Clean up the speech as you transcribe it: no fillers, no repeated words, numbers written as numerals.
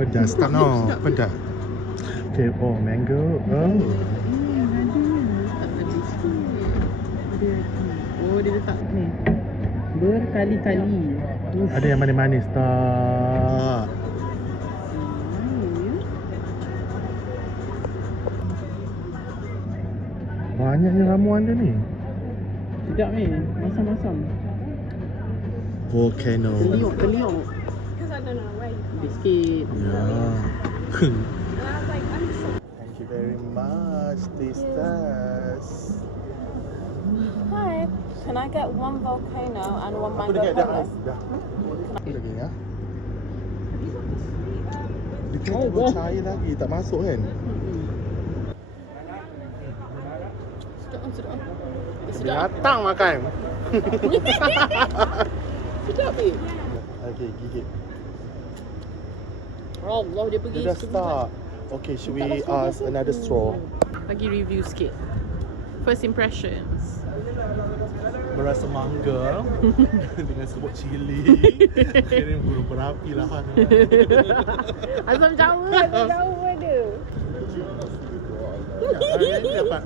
Pedas tak no? Pedas. Okay, oh mango. Oh. Ada. Tak ada biskut. Ada. Oh, dia letak ni. Berkali-kali. Ada yang manis-manis tak? Banyaknya ramuan dia ni. Sedap ni. Masam-masam. Volcano. Terliuk. Because I don't know where you Biskit. Yeah. And I was like, I'm so Thank you very much, Tistas. hi. Can I get one volcano and one Apa mango dia dah? cola? Dah. Lagi ya. Dia Oh, kena oh. cair lagi, tak masuk kan? Sedap. Dia datang makan. Sedap ni. Okay, gigit. Allah, dia pergi. Dia dah start. Okay, should we ask another straw? Bagi review sikit. First impressions. Berasa mangga dengan sebut cili. Kira burung berapi lah. Asam Jawa ada. Ini dapat